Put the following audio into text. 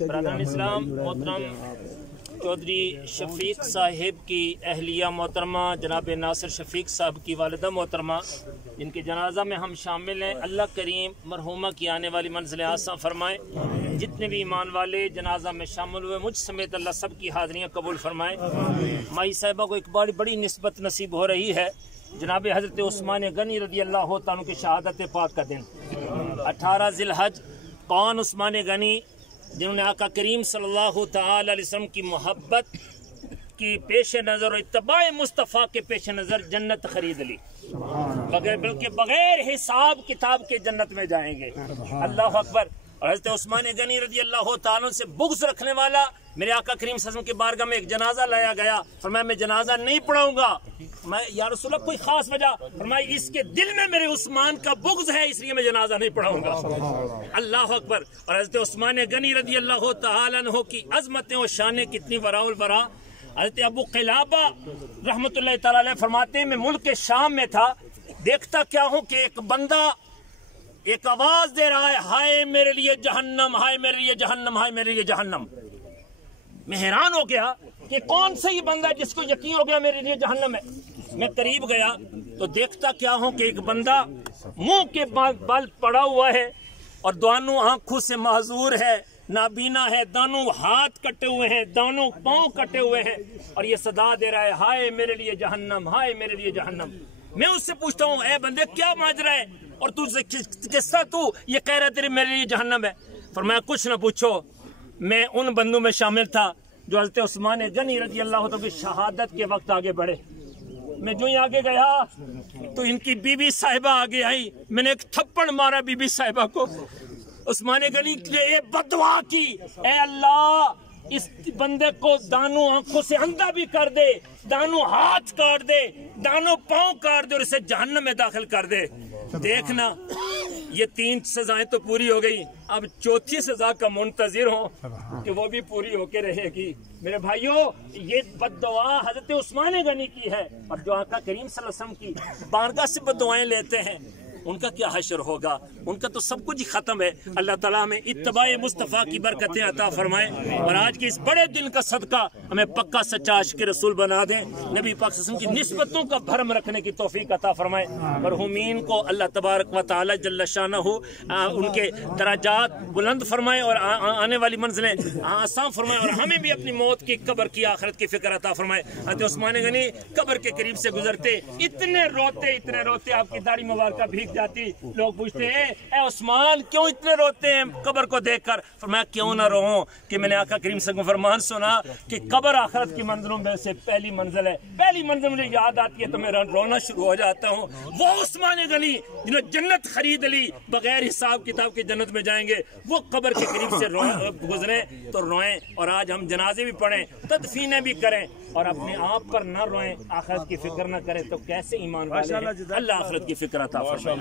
برادران اسلام محترم چودھری شفیق صاحب کی اہلیہ محترمہ جناب ناصر شفیق صاحب کی والدہ محترمہ جن کے جنازہ میں ہم شامل ہیں، اللہ کریم مرحومہ کی آنے والی منزل آساں فرمائے۔ جتنے بھی ایمان والے جنازہ میں شامل ہوئے مجھ سمیت اللہ سب کی حاضریاں قبول فرمائے۔ مائی صاحبہ کو ایک بڑی نسبت نصیب ہو رہی ہے، جناب حضرت عثمان غنی رضی اللہ عنہ کی شہادت پاک کا دن 18 ذی الحج۔ کون عثمان غنی؟ جنہوں نے آقا کریم صلی اللہ تعالی علیہ وسلم کی محبت کی پیش نظر اور اتباع مصطفیٰ کے پیش نظر جنت خرید لی، بلکہ بغیر حساب کتاب کے جنت میں جائیں گے۔ اللہ اکبر۔ اور حضرت عثمان غنی رضی اللہ تعالیٰ سے بغض رکھنے والا میرے آقا کریم صلی اللہ علیہ وسلم کی بارگاہ میں ایک جنازہ لایا گیا، فرمایا میں جنازہ نہیں پڑھاؤں گا۔ میں یا رسول اللہ کوئی خاص وجہ؟ فرمایا اس کے دل میں میرے عثمان کا بغض ہے، اس لیے میں جنازہ نہیں پڑھاؤں گا۔ اللہ اکبر۔ اور حضرت عثمان غنی رضی اللہ تعالیٰ عنہ کی عظمتیں و شانیں کتنی وراء الورا۔ حضرت ابو قلابہ رحمۃ اللہ تعالی علیہ فرماتے ہیں میں ملک شام میں تھا، دیکھتا کیا ہوں کہ ایک بندہ ایک آواز دے رہا ہے، ہائے میرے لیے جہنم، ہائے میرے لیے جہنم، ہائے میرے لیے جہنم۔ میں حیران ہو گیا کہ کون سا یہ بندہ جس کو یقین ہو گیا میرے لیے جہنم ہے۔ میں قریب گیا تو دیکھتا کیا ہوں کہ ایک بندہ منہ کے بال پڑا ہوا ہے اور دونوں آنکھوں سے معذور ہے، نابینا ہے، دونوں ہاتھ کٹے ہوئے ہیں، دونوں پاؤں کٹے ہوئے ہیں، اور یہ صدا دے رہا ہے ہائے میرے لیے جہنم، ہائے میرے لیے جہنم۔ میں اس سے پوچھتا ہوں اے بندے کیا ماجرا ہے اور تو کس طرح تو یہ کہہ رہا تیرے میرے لیے جہنم ہے؟ فرمایا کچھ نہ پوچھو، میں ان بندوں میں شامل تھا جو حضرت عثمان غنی رضی اللہ عنہ کی شہادت کے وقت آگے بڑھے۔ میں جو ہی آگے گیا تو ان کی بی بی صاحبہ آگے آئی، میں نے ایک تھپڑ مارا بی بی صاحبہ کو۔ عثمان غنی کے لیے یہ بددعا کی، اے اللہ اس بندے کو دانوں آنکھوں سے اندھا بھی کر دے، دانوں ہاتھ کاٹ دے، دانوں پاؤں کاٹ دے اور اسے جہنم میں داخل کر دے۔ دیکھنا یہ 3 سزائیں تو پوری ہو گئی، اب 4تھی سزا کا منتظر ہوں کہ وہ بھی پوری ہو کے رہے گی۔ میرے بھائیوں یہ بددعا حضرت عثمان غنی کی ہے، اور جو آقا کریم صلی اللہ علیہ وسلم کی بارگاہ سے بددعائیں لیتے ہیں ان کا کیا حشر ہوگا؟ ان کا تو سب کچھ ہی ختم ہے۔ اللہ تعالیٰ ہمیں اتباع مصطفیٰ کی برکتیں عطا فرمائے، اور آج کے اس بڑے دن کا صدقہ ہمیں پکا سچا عاشق رسول بنا دیں، نبی پاک صلی اللہ علیہ وسلم کی نسبتوں کا بھرم رکھنے کی توفیق عطا فرمائے۔ مرحومین کو اللہ تبارک و تعالی جل شانہ ان کے درجات بلند فرمائے اور آنے والی منزلیں آسان فرمائے، اور ہمیں بھی اپنی موت کی قبر کی آخرت کی فکر عطا فرمائے۔ حضرت عثمان غنی قبر کے قریب سے گزرتے، اتنے روتے آپ کی داڑھی مبارکہ بھیگ جاتی۔ لوگ پوچھتے ہیں اے عثمان کیوں اتنے روتے ہیں قبر کو دیکھ کر؟ فرمایا کیوں نہ روؤں کہ میں نے آقا کریم صلی اللہ علیہ وسلم کا فرمان سنا کہ قبر آخرت کی منزلوں میں سے پہلی منزل ہے۔ پہلی منزل مجھے یاد آتی ہے تو میں رونا شروع ہو جاتا ہوں۔ وہ عثمان غنی جنہوں نے جنت خرید لی، بغیر حساب کتاب کے جنت میں جائیں گے، وہ قبر کے قریب سے گزرے تو روئیں، اور آج ہم جنازے بھی پڑھیں، تدفینیں بھی کریں، اور اپنے آپ پر نہ روئیں، آخرت کی فکر نہ کریں، تو کیسے ایمان والے ہیں؟ اللہ آخرت کی فکر عطا فرمائے۔